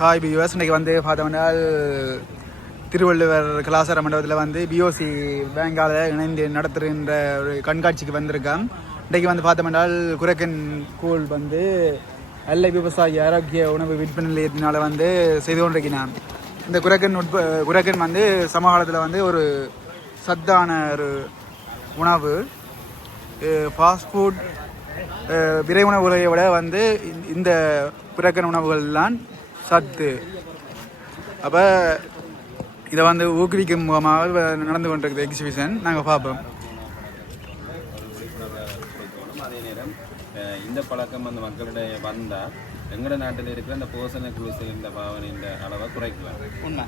Hi பியூஎஸ் இன்றைக்கி வந்து பார்த்தோம்னா திருவள்ளுவர் கலாசார மண்டபத்தில் வந்து பிஓசி பேங்கால இணைந்து நடத்துகின்ற ஒரு கண்காட்சிக்கு வந்திருக்கேன் இன்றைக்கு வந்து பார்த்தோம்னா குரக்கன் கூழ் வந்து எல்லை விவசாய ஆரோக்கிய உணவு விற்பனை நிலையத்தினால் வந்து செய்து கொண்டிருக்கிறான் இந்த குரக்கன் உட்ப குரக்கன் வந்து சமகாலத்தில் வந்து ஒரு சத்தான ஒரு உணவு. ஃபாஸ்ட் ஃபுட் விரை உணவுகளை விட வந்து இந்த- குரக்கன் உணவுகள் உணவுகள்லாம் சத்து. அப்போ இதை வந்து ஊக்குவிக்கும் முகமாக நடந்து கொண்டிருக்குது எக்ஸிபிஷன் நாங்கள் பார்ப்போம். அதே நேரம் இந்த பழக்கம் அந்த மக்களிடையே வந்தால் எங்களோட நாட்டில் இருக்கிற அந்த போசன குளிசை இந்த பாவனையின் அளவை குறைக்கலாம். உண்மை.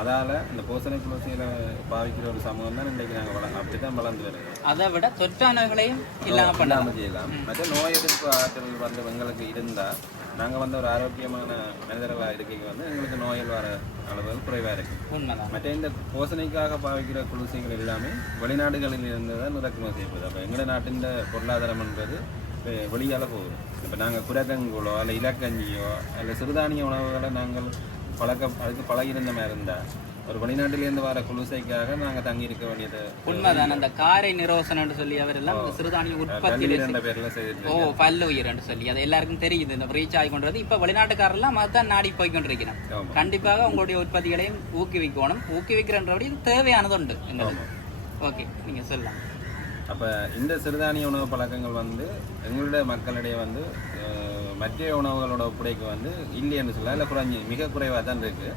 அதால இந்த போசன குளிசையில பாவிக்கிற ஒரு சமூகம் தான் இன்றைக்கு நாங்கள் வள அப்படித்தான் வளர்ந்து வருகிறோம் அதை விட தொற்றானவர்களையும் இல்லாம பண்ணலாம். பண்ணாமல் செய்யலாம் மற்ற நோய் எதிர்ப்பு ஆற்றல் வந்து எங்களுக்கு இருந்தால் நாங்கள் வந்து ஒரு ஆரோக்கியமான மனிதர்களாக இருக்கைக்கு வந்து எங்களுக்கு நோய்கள் வர அளவுகள் குறைவாக இருக்கு. உண்மைதான். மற்ற இந்த போசனைக்காக பாவிக்கிற குளிசைகள் எல்லாமே வெளிநாடுகளில் இருந்து தான் இறக்குமதி செய்யப்படுது. அப்போ எங்களோட நாட்டின் பொருளாதாரம்ன்றது வெளியால போகுது. இப்போ நாங்கள் குரக்கங்குளோ அல்ல இலக்கஞ்சியோ அல்ல சிறுதானிய உணவுகளை நாங்கள் பழக்க அதுக்கு பழகிருந்த மாதிரி இருந்தால் ஒரு வெளிநாட்டிலேருந்து வர குளிசைக்காக நாங்கள் தங்கி இருக்க வேண்டியது. உண்மைதான். அந்த காரை நிரோசனம் சொல்லி அவர் எல்லாம் சிறுதானிய என்ற செய்துட்டு ஓ பல்லு உயிர்னு சொல்லி. அது எல்லாருக்கும் தெரியுது. இந்த ரீச் ஆகி கொண்டு வந்து இப்ப வெளிநாட்டுக்காரெல்லாம் அதான் நாடி போய் கொண்டிருக்கிறோம் ஆமா. கண்டிப்பாக உங்களுடைய உற்பத்திகளையும் ஊக்குவிக்கணும். ஊக்குவிக்கிறன்றபடி இது தேவையானது உண்டு ஓகே நீங்க சொல்லலாம். அப்போ இந்த சிறுதானிய உணவு பழக்கங்கள் வந்து எங்களுடைய மக்களிடையே வந்து மற்ற உணவுகளோட ஒப்படைக்கு வந்து இல்லைன்னு சொல்லலாம். இல்லை குறைஞ்சி மிக குறைவாக தான் இருக்குது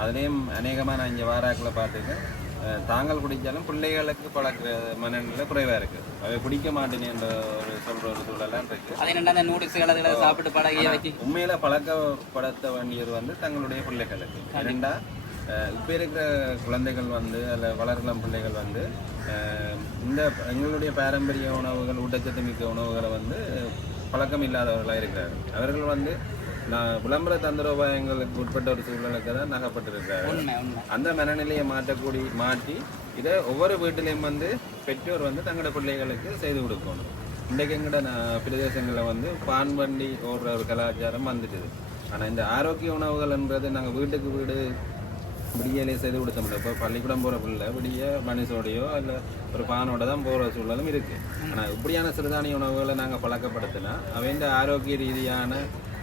அதுலேயும் அநேகமாக நான் இங்கே வாராக்கில் பார்த்துருக்கேன் தாங்கள் குடித்தாலும் பிள்ளைகளுக்கு பழக்கிற மனநிலை குறைவாக இருக்குது அவை குடிக்க மாட்டேன்னு ஒரு சொல்கிற ஒரு சூழலாம் இருக்குது அது அந்த சாப்பிட்டு பழகிய வச்சு உண்மையில பழக்கப்படுத்த வேண்டியது வந்து தங்களுடைய பிள்ளைகளுக்கு. அஹ், இப்ப இருக்கிற குழந்தைகள் வந்து அல்ல வளர்க்கலாம் பிள்ளைகள் வந்து இந்த எங்களுடைய பாரம்பரிய உணவுகள் ஊட்டச்சத்து மிக்க உணவுகளை வந்து பழக்கம் இல்லாதவர்களாக இருக்கிறார்கள். அவர்கள் வந்து நான் விளம்பர தந்திரோபாயங்களுக்கு உட்பட்ட ஒரு சூழ்நிலைக்கு தான் உண்மை அந்த மனநிலையை மாற்றக்கூடி மாற்றி இதை ஒவ்வொரு வீட்டிலையும் வந்து பெற்றோர் வந்து தங்களோட பிள்ளைகளுக்கு செய்து கொடுக்கணும். இன்றைக்கு எங்கட பிரதேசங்களில் வந்து பான் வண்டி ஓடுற ஒரு கலாச்சாரம் வந்துட்டுது. ஆனால் இந்த ஆரோக்கிய உணவுகள்ன்றது நாங்கள் வீட்டுக்கு வீடு விடியலே செய்து கொடுத்த முடியும் இப்போ பள்ளிக்கூடம் போகிற பிள்ளை விடிய மனுஷோடையோ இல்லை ஒரு பானோட தான் போகிற சூழலும் இருக்குது ஆனால் இப்படியான சிறுதானிய உணவுகளை நாங்கள் பழக்கப்படுத்தினா அவைந்த ஆரோக்கிய ரீதியான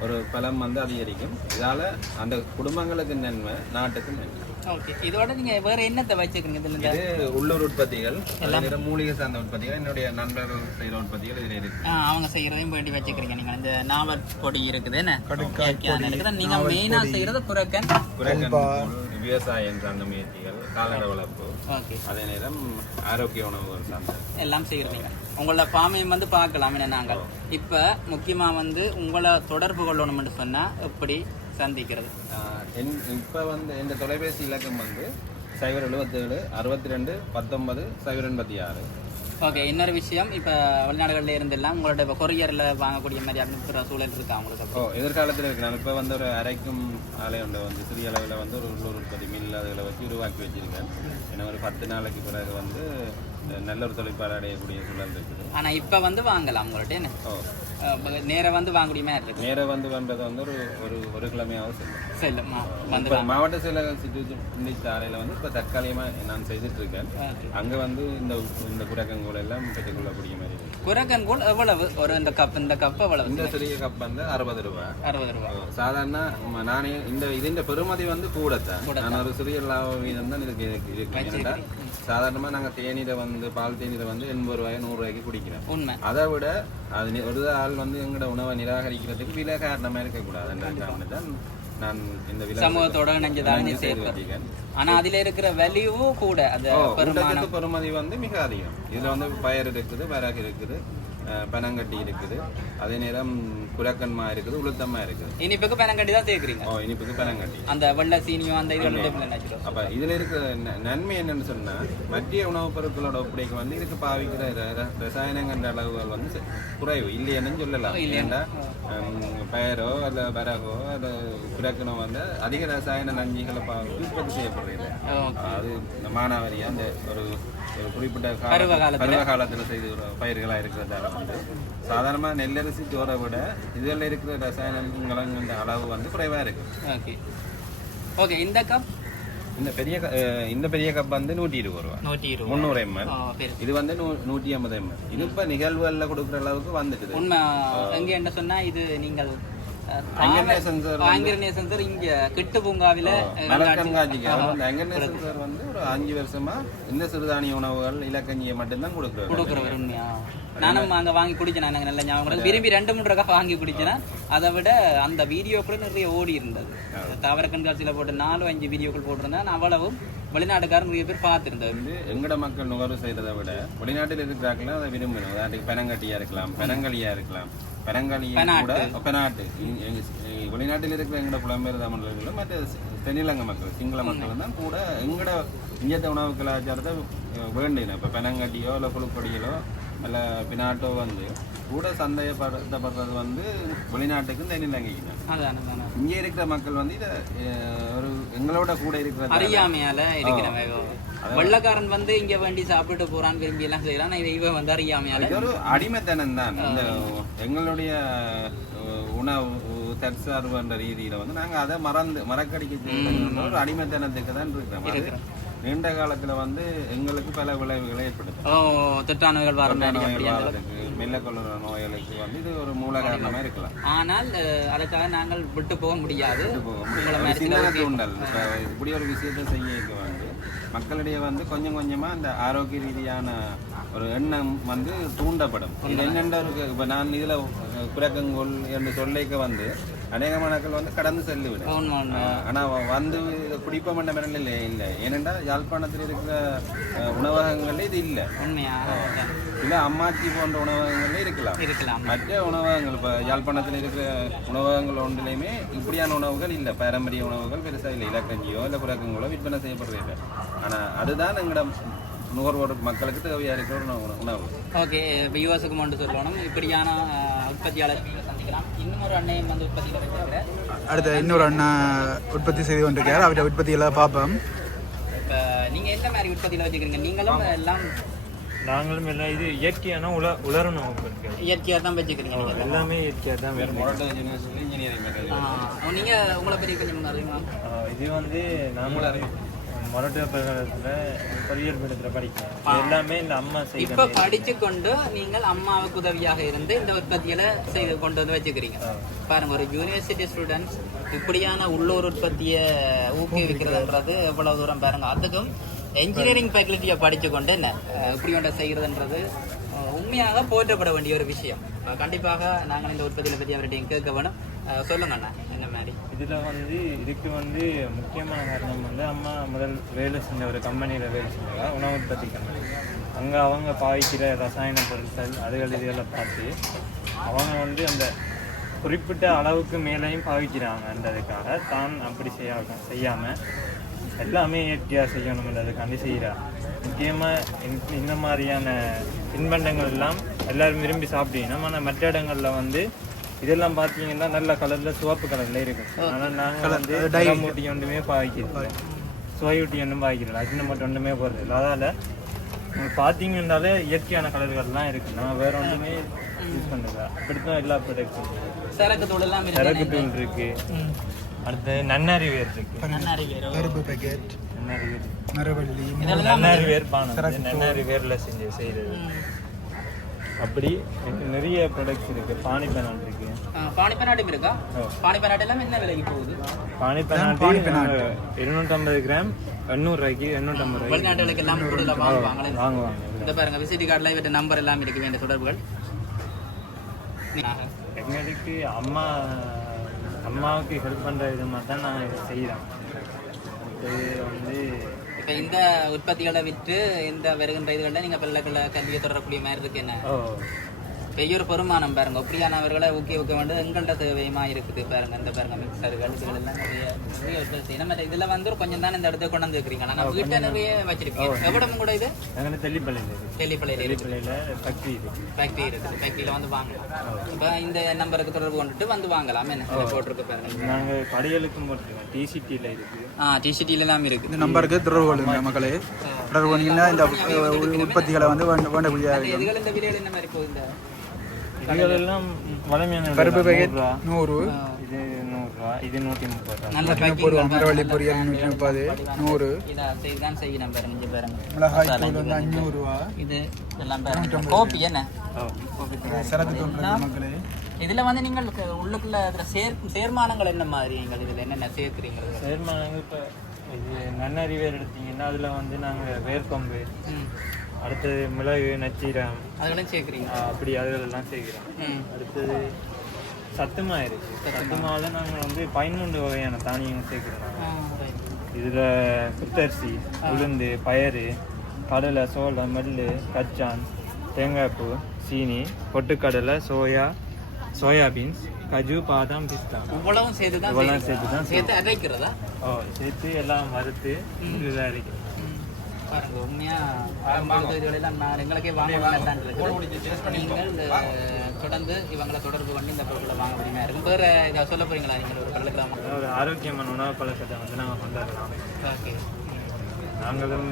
ஒரு பலம் வந்து அதிகரிக்கும். இதால் அந்த குடும்பங்களுக்கு நன்மை நாட்டுக்கு நன்மை. ஓகே. இதோட நீங்க வேற என்னத்தை வச்சுக்கிறீங்க இதுல இந்த இது உள்ளூர் உற்பத்திகள் அதே மூலிகை சார்ந்த உற்பத்திகள் என்னுடைய நண்பர்கள் செய்கிற உற்பத்திகள் இதில் இருக்கு. ஆ, அவங்க செய்யறதையும் வேண்டி வச்சுக்கிறீங்க நீங்க. இந்த நாவல் பொடி இருக்குது என்ன? இருக்குது. நீங்க மெயினா செய்யறது புறக்கன் குறைக்கன் தூள், விவசாயம் சார்ந்த முயற்சிகள் கால்நடை வளர்ப்பு. ஓகே. அதே நேரம் ஆரோக்கிய உணவுகள் சார்ந்த எல்லாம் செய்யறீங்க. உங்களோட ஃபார்மையும் வந்து பார்க்கலாம் என்ன நாங்கள். இப்ப முக்கியமா வந்து உங்களை தொடர்பு கொள்ளணும்னு சொன்னா எப்படி சந்திக்கிறது? என் இப்போ வந்து இந்த தொலைபேசி இலக்கம் வந்து சைபர் எழுபத்தேழு அறுபத்தி ரெண்டு பத்தொன்பது சைபர் எண்பத்தி ஆறு ஓகே இன்னொரு விஷயம் இப்ப வெளிநாடுகள்ல இருந்தெல்லாம் உங்களோட இப்போ கொரியர்ல வாங்கக்கூடிய மாதிரி அப்படின்ற சூழல் இருக்கா உங்களுக்கு? ஓ எதிர்காலத்தில் இருக்கு. நான் இப்போ வந்து ஒரு அரைக்கும் ஆலை ஒன்று வந்து சிறிய அளவில் வந்து ஒரு உள்ளூர் உற்பத்தி மில் அதில் வச்சு உருவாக்கி வச்சிருக்கேன். ஏன்னா ஒரு பத்து நாளைக்கு பிறகு வந்து நல்ல ஒரு தொழிற்பாடு அடையக்கூடிய சூழல் இருக்குது. ஆனா இப்ப வந்து வாங்கலாம் உங்கள்ட்ட என்ன? ஓ. அஹ் நேரா வந்து வாங்கக்கூடிய மாதிரி இருக்கு. நேர வந்து வந்தது வந்து ஒரு ஒரு ஒரு கிழமையாவது செல்லும். செல்லும். வந்து மாவட்ட செயலக சிட்டி சாலையில் வந்து இப்போ தற்காலிகமாக நான் செய்துட்டு இருக்கேன். அங்கே வந்து இந்த இந்த குரக்கங்கூழ் எல்லாம் பெற்றுக்கொள்ளக்கூடிய மாதிரி குரகன்கூழ் எவ்வளவு? ஒரு இந்த கப் இந்த கப் எவ்வளவு? இந்த சிறிய கப் வந்து அறுபது ரூபாய் அறுபது ரூபாய் சாதாரண நானே இந்த இதுன்ற பெருமதி வந்து கூடத்தான் நான் ஒரு சிறிய வீதம் தான் இதுக்கு இருக்கு. சாதாரணமாக நாங்கள் தேநீரை வந்து பால் தேநீரை வந்து எண்பது ரூபாய் நூறுரூவாய்க்கு குடிக்கிறோம். உண்மை. அதை விட அது ஒரு ஆள் வந்து எங்களோட உணவை நிராகரிக்கிறதுக்கு விலை காரணமா இருக்கக்கூடாது. என்ற நான் இந்த சமூகத்தோட நினைஞ்சதான் சேர்த்து ஆனா அதுல இருக்கிற வேல்யூவும் கூட பெருமானம். ஊட்டச்சத்து பெறுமதி வந்து மிக அதிகம். இதுல வந்து பயறு இருக்குது விறகு இருக்குது பனங்கட்டி இருக்குது. அதே நேரம் குரக்கன்மா இருக்குது உளுத்தம்மா இருக்குது. இனிப்புக்கு பனங்கட்டி தான் சேர்க்குறீங்க? ஓ இனிப்புக்கு பனங்கட்டி. அந்த வெள்ளை சீனியும் அந்த இது அப்ப இதுல இருக்கிற நன்மை என்னன்னு சொன்னா மத்திய உணவுப் பொருட்களோட ஒப்படைக்கு வந்து இதுக்கு பாவிக்கிற ர- ர- ரசாயனங்கன்ற அளவுகள் வந்து குறைவு. இல்லைன்னு சொல்லலாம். ஹம், பயரோ அல்ல வரகோ அல்ல குரக்கனோ வந்து அதிக ரசாயன நஞ்சிகளை பாவித்து உற்பத்தி செய்யப்படுறது அது இந்த மானாவாரியா அந்த ஒரு ஒரு குறிப்பிட்ட பருவ கால காலத்துல. செய்து பயிர்களாக இருக்கிறதால வந்து. சாதாரணமாக நெல்லரிசி சோறை விட இதில் இருக்கிற ரசாயனங்களங்கிற அளவு வந்து குறைவாக இருக்கு. ஓகே ஓகே இந்த கப் இந்த பெரிய இந்த பெரிய கப் வந்து நூற்றி இருபது ரூபா நூற்றி இருபது முந்நூறு எம்எல். இது வந்து நூ- நூற்றி ஐம்பது எம்எல் இது இப்போ நிகழ்வுகளில் கொடுக்குற அளவுக்கு வந்துட்டுது. உண்மை. எங்க என்ன சொன்னா இது நீங்கள் அங்கர்நேசன் சார் இங்க கெட்டு பூங்காவில அங்கர்நேசன் சார் வந்து ஒரு அஞ்சு வருஷமா இந்த சிறுதானிய உணவுகள் இலக்கஞ்சியை மட்டும்தான் கொடுக்குறாரு கொடுக்குறவர் உண்மையா? நானும் அங்க வாங்கி குடிச்சேன் எனக்கு நல்ல ஞாபகம். விரும்பி ரெண்டு மூணு ரகம் வாங்கி குடிச்சேன். அதை விட அந்த வீடியோ கூட நிறைய ஓடி இருந்தது. தாவர கண்காட்சியில போட்டு நாலு அஞ்சு வீடியோக்கள் போட்டிருந்தேன். அவ்வளவும் வெளிநாட்டுக்காரர் நிறைய பேர் பார்த்துருந்தாரு எங்கட மக்கள் நுகர்வு செய்யறதை விட வெளிநாட்டில் இருக்கிறாங்களோ அதை விரும்பணும். பெனங்கட்டியா இருக்கலாம் பெனங்களியா இருக்கலாம். பெனங்களி கூட பெனாட்டு. வெளிநாட்டில் இருக்கிற எங்கட புலம்பெயர் தமிழர்களும் மற்ற தென்னிலங்க மக்கள் சிங்கள மக்கள் தான் கூட எங்கட இந்தியத்த உணவு கலாச்சாரத்தை வேண்டின இப்போ பெனங்கட்டியோ இல்லை புழுக்கொடிகளோ பினாட்டோ வந்து கூட சந்தைப்படுத்தப்படுறது வந்து வெளிநாட்டுக்கும் தென்னிலங்கைக்கு தான். இங்கே இருக்கிற மக்கள் வந்து இதை ஒரு எங்களோட கூட இருக்கிற அறியாமையால இருக்கிறவங்க வெள்ளக்காரன் வந்து இங்க வேண்டி சாப்பிட்டு போறான் விரும்பி எல்லாம் செய்யறான் இவன் வந்து அறியாமையால ஒரு அடிமைத்தனம் தான் இந்த எங்களுடைய உணவு தற்சார்பு என்ற ரீதியில வந்து நாங்க அதை மறந்து மறக்கடிக்க ஒரு அடிமைத்தனத்துக்கு தான் இருக்கிறோம் நீண்ட காலத்துல வந்து எங்களுக்கு பல விளைவுகளை ஏற்படுத்தும். ஓ வர மாதிரி நோய்கள் அப்படியா? வாரதுக்கு மெல்ல கொள்ளுற நோய்களுக்கு வந்து இது ஒரு மூல காரணமா இருக்கலாம். ஆனால் அதுக்காக நாங்கள் விட்டு போக முடியாது. தூண்டல். இப்ப இப்படி ஒரு விஷயத்தை செய்ய வந்து மக்களிடையே வந்து கொஞ்சம் கொஞ்சமா அந்த ஆரோக்கிய ரீதியான ஒரு எண்ணம் வந்து தூண்டப்படும். இது என்னென்ன ஒரு இப்ப நான் இதுல குரக்கங்கோல் என்று சொல்லிக்க வந்து அநேக மக்கள் வந்து கடந்து செல்லு விடும் உண்மை உண்மை ஆனா அவன் வந்து குடிப்ப மண்ட மிரல் இல்லை இல்லை. ஏனென்றா யாழ்ப்பாணத்தில் இருக்கிற உணவகங்கள்ல இது இல்லை. இல்ல அம்மாச்சி போன்ற உணவகங்கள்ல இருக்கலாம். இருக்கலாம். மற்ற உணவகங்கள் இப்போ யாழ்ப்பாணத்தில் இருக்கிற உணவகங்கள் ஒன்றிலையுமே இப்படியான உணவுகள் இல்லை. பாரம்பரிய உணவுகள் பெருசாக இல்லை. இலக்கஞ்சியோ இல்லை புறக்கங்களோ விற்பனை செய்யப்படுறது இல்லை. ஆனால் அதுதான் எங்களோட நுகர்வோர் மக்களுக்கு தேவையாக இருக்கிற உணவு- ஓகே இப்போ யூஎஸ்க்கு மட்டும் சொல்லணும். இப்படியான உற்பத்தியாளர் இன்னும் ஒரு அண்ணையும் வந்து வச்சிருக்கிறேன் அடுத்த இன்னொரு அண்ணா உற்பத்தி செய்து கொண்டிருக்கார் அவருடைய உற்பத்தியெல்லாம் பார்ப்போம். இப்போ நீங்கள் எந்த மாதிரி உற்பத்தியில் வச்சுக்கிறீங்க? நீங்களும் எல்லாம் நாங்களும் எல்லாம் இது இயற்கையான உல உலரணும் இயற்கையாக தான் வச்சுக்கிறீங்க எல்லாமே? இயற்கையாக தான் இன்ஜினியரிங் நீங்கள் உங்களை பற்றி கொஞ்சம் இது வந்து நாங்களும் மொரட்டோ பல்கலைக்கழகத்தில் பொறியியல் பீடத்தில் படிக்கிறோம் இது எல்லாமே இந்த அம்மா செய்த இப்போ படிச்சு கொண்டு நீங்கள் அம்மாவுக்கு உதவியாக இருந்து இந்த உற்பத்தியில செய்து கொண்டு வந்து வச்சுக்கிறீங்க. பாருங்க ஒரு யூனிவர்சிட்டி ஸ்டூடெண்ட்ஸ் இப்படியான உள்ளூர் உற்பத்தியை ஊக்குவிக்கிறதுன்றது எவ்வளவு தூரம் பாருங்க. அதுக்கும் என்ஜினியரிங் ஃபேக்கல்ட்டியை படிச்சு கொண்டு என்ன இப்படி ஒன்றை செய்கிறதுன்றது உண்மையாக போற்றப்பட வேண்டிய ஒரு விஷயம். கண்டிப்பாக நாங்கள் இந்த உற்பத்தியை பற்றி அவர்கிட்ட கேட்க வேணும். சொல்லுங்க அண்ணா. இந்த மாதிரி இதில் வந்து இதுக்கு வந்து முக்கியமான காரணம் வந்து அம்மா முதல் வேலை செஞ்ச ஒரு கம்பெனியில் வேலை செஞ்சாங்க உணவு உற்பத்தி கம்பெனி அங்கே அவங்க பாவிக்கிற ரசாயன பொருட்கள் அதுகள் இதெல்லாம் பார்த்து அவங்க வந்து அந்த குறிப்பிட்ட அளவுக்கு மேலேயும் பாவிக்கிறாங்கன்றதுக்காக தான் அப்படி செய்ய செய்யாமல் எல்லாமே இயற்கையாக செய்யணுன்றதுக்காண்டி செய்கிறாங்க. முக்கியமாக இந்த மாதிரியான தின்பண்டங்கள் எல்லாம் எல்லோரும் விரும்பி சாப்பிட்டீங்கன்னா ஆனால் மற்ற இடங்களில் வந்து இதெல்லாம் பார்த்தீங்கன்னா நல்ல கலரில் சிவப்பு கலரில் இருக்கும். ஆனால் நாங்கள் வந்து ஊட்டி ஒன்றுமே பாவிக்கிறோம் சுவையூட்டி ஒன்றும் பாவிக்கிறோம் அஜின மட்டும் ஒன்றுமே போகிறது இல்லை. அதால் பார்த்தீங்கன்னாலே இயற்கையான கலர்கள்லாம் இருக்குது நான் வேற ஒன்றுமே யூஸ் பண்ணுறதா அப்படித்தான் எல்லா ப்ராடக்ட்ஸும் சரக்கு தூள் எல்லாம் சரக்கு தூள் இருக்கு. அடுத்து நன்னாரி வேர் இருக்கு. நன்னாரி வேறு கருப்பு பேக்கெட் நன்னாரி வேர். மரவள்ளி நன்னாரி வேர் பானம். நன்னாரி வேர்ல செஞ்சு செய்யறது அப்படி எனக்கு நிறைய ப்ராடக்ட்ஸ் இருக்கு. பானி பெனாட் இருக்கு. பானி பெனாட்டும் இருக்கா? பானி பெனாட் எல்லாம் என்ன விலைக்கு போகுது? பானி பெனாட்டி இருநூற்றம்பது கிராம் எண்ணூறு ரூபாய்க்கு எண்ணூற்றம்பது ரூபாய்க்கு வெளிநாட்டுகளுக்கு எல்லாம் கூடுதலாக வாங்குவாங்களே. வாங்குவாங்க. இந்த பாருங்க விசிட் கார்டில் இவற்றை நம்பர் எல்லாம் இருக்க வேண்டிய தொடர்புகள். எங்களுக்கு அம்மா அம்மாவுக்கு ஹெல்ப் பண்ற விதமாக தான் நாங்கள் இதை செய்கிறோம் இது வந்து இப்போ இந்த உற்பத்திகளை விற்று இந்த வருகின்ற இதுகளில் நீங்கள் பிள்ளைகளை கல்வியை தொடரக்கூடிய மாதிரி இருக்கு என்ன? ஒரு பெருமானம் பாருங்க. அப்படியானவர்களை ஊக்குவிக்க வேண்டும் எங்கள்கிட்ட தேவையுமா இருக்குது பாருங்க. இந்த பாருங்க மிக்சர்கள் இதுகள் எல்லாம் நிறைய உற்பத்தி மற்ற இதுல வந்து கொஞ்சம் தான் இந்த இடத்துல கொண்டு வந்து வைக்கிறீங்க. நான் வீட்டை நிறைய வச்சிருக்கீங்க எவ்வளவு கூட இது? தெல்லிப்பள்ளியில் தெல்லிப்பள்ளையில் ஃபேக்ட்ரி இருக்குது ஃபேக்டரி இருக்குது. ஃபேக்டரியில் வந்து வாங்கலாம். இப்போ இந்த நம்பருக்கு தொடர்பு கொண்டுட்டு வந்து வாங்கலாம். என்ன? போட்டிருக்கு பாருங்க. நாங்கள் கடைகளுக்கும் போட்டுருக்கோம். டிசிடியில் இருக்குது எல்லாம் இருக்குது இந்த நம்பருக்கு தொடர்பு கொள்ளுங்க மக்களே. தொடர்பு கொண்டீங்கன்னா இந்த உற்பத்திகளை வந்து வேண்ட வேண்டக்கூடிய கருப்பு பேக்கெட். நூறு இது நூற்றி முப்பது நல்ல முப்பது ரூபா. மரவள்ளி பொரியல் நூற்றி முப்பது. நூறு. இதை செய்தான் செய்யணும் பாருங்க இங்க பாருங்க. மிளகாய் தூள் வந்து அஞ்சூறு ரூபா. இது எல்லாம் பாருங்க. கோப்பி என்ன? மக்களே. இதுல வந்து நீங்கள் உள்ளுக்குள்ள அதுல சேர் சேர்மானங்கள் என்ன மாதிரி? நீங்கள் இதுல என்னென்ன சேர்க்கிறீங்க? சேர்மானங்கள் இப்போ இது நன்னறி வேர் எடுத்தீங்கன்னா அதில் வந்து நாங்கள் வேர்க்கொம்பு அடுத்தது மிளகு நச்சீரம் அதெல்லாம் சேர்க்குறீங்க. அப்படி அதுகளெல்லாம் சேர்க்கிறோம். அடுத்தது சத்துமா இருக்கு. சத்துமாவில் நாங்கள் வந்து பதினொன்று வகையான தானியங்கள் சேர்க்கிறோம். இதில் புத்தரிசி உளுந்து பயறு கடலை சோளம் மல்லு கச்சான் தேங்காய்ப்பூ சீனி பொட்டுக்கடலை சோயா சோயா பீன்ஸ் கஜு பாதாம் பிஸ்தா. இவ்வளவும் சேர்த்து தான் இவ்வளவு சேர்த்து தான் சேர்த்து அரைக்கிறதா? ஓ சேர்த்து எல்லாம் வறுத்து இதில் இருக்கு ம். பாருங்க உண்மையா ஆரம்பத்துல இதுகளெல்லாம் நான் எங்களுக்கே வாங்க நீங்கள் தொடர்ந்து இவங்களை தொடர்பு கொண்டு இந்த பொருட்களை வாங்க முடியுமா? இருக்கும் வேற இதை சொல்ல போறீங்களா? நீங்கள் ஒரு கடலுக்கு ஒரு ஆரோக்கியமான உணவு பழக்கத்தை வந்து நாங்கள் கொண்டாடலாம். ஓகே. நாங்களும்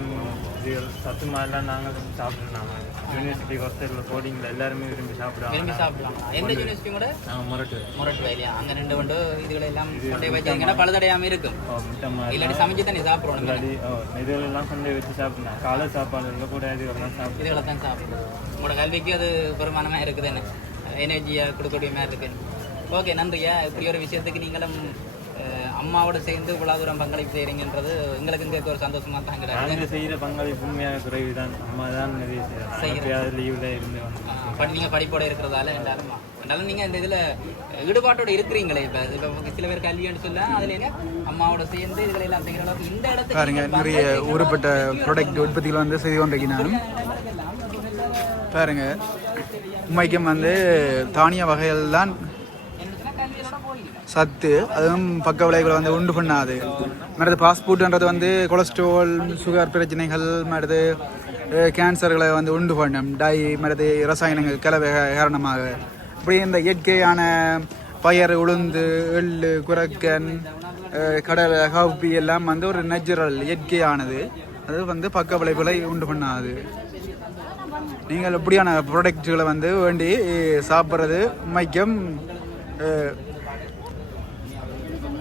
இது சத்து மாதிரிலாம் நாங்களும் சாப்பிட்றோம் யூனிவர்சிட்டி ஹாஸ்டலில் போர்டிங்கில் எல்லாருமே விரும்பி சாப்பிடுவாங்க. விரும்பி சாப்பிடலாம். எந்த யூனிவர்சிட்டி கூட நாங்கள் முரட்டு. முரட்டு வயலையா அங்க ரெண்டு கொண்டு இதுகளை எல்லாம் கொண்டு வச்சிருக்கீங்கன்னா பழுதடையாம இருக்கும் இல்லாட்டி சமைச்சு தான் நீ சாப்பிடணும் இல்லாடி ஓ இதுகளெல்லாம் கொண்டு வச்சு சாப்பிடலாம். காலை சாப்பாடுல கூட இதுகளெல்லாம் சாப்பிட்டு இதுகளை தான் சாப்பிடணும் உங்களோட கல்விக்கு அது பெருமானமா இருக்குது என்ன எனர்ஜியா கொடுக்கக்கூடிய மாதிரி இருக்கு ஓகே நன்றியா. இப்படி ஒரு விஷயத்துக்கு நீங்களும் அம்மாவோட சேர்ந்து இவ்வளவு தூரம் பங்களிப்பு செய்றீங்கன்றது எங்களுக்கு கேட்க ஒரு சந்தோஷமா தான் கிடையாது நாங்கள் செய்கிற பங்களிப்பு உண்மையாக குறைவு தான் அம்மா தான் நிறைய எப்பயாவது லீவில் இருந்து வந்து படி நீங்க படிப்போட இருக்கிறதால எல்லாரும் இருந்தாலும் நீங்க இந்த இதுல ஈடுபாட்டோட இருக்கிறீங்களே இப்ப. இப்ப சில பேர் கல்வின்னு சொல்ல அதுல என்ன? அம்மாவோட சேர்ந்து இதுல எல்லாம் செய்கிற அளவுக்கு இந்த இடத்துக்கு பாருங்க நிறைய ஊறுப்பட்ட ப்ராடக்ட் உற்பத்திகள் வந்து செய்து கொண்டிருக்கிறாங்க பாருங்க உண்மைக்கும் வந்து தானிய வகைகள் தான் சத்து அதுவும் பக்க விளைவுகளை வந்து உண்டு பண்ணாது. மற்றது ஃபாஸ்ட் வந்து கொலஸ்ட்ரால் சுகர் பிரச்சனைகள் மற்றது கேன்சர்களை வந்து உண்டு பண்ணும். டை மற்றது ரசாயனங்கள் கலவை காரணமாக. இப்படி இந்த இயற்கையான பயிர் உளுந்து எள் குரக்கன் கடலை காப்பி எல்லாம் வந்து ஒரு நேச்சுரல் இயற்கையானது. அது வந்து பக்க விளைவுகளை உண்டு பண்ணாது. நீங்கள் இப்படியான ப்ராடக்ட்களை வந்து வேண்டி சாப்பிட்றது மைக்கம்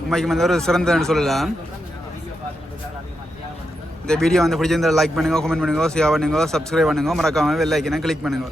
அஹ், வந்து ஒரு சிறந்ததுன்னு சொல்லலாம். இந்த வீடியோ வந்து பிடிச்சிருந்தா லைக் பண்ணுங்க கமெண்ட் பண்ணுங்க ஷேர் பண்ணுங்கள் சப்ஸ்கிரைப் பண்ணுங்க. மறக்காம வெள்ளைக்கினா கிளிக் பண்ணுங்க.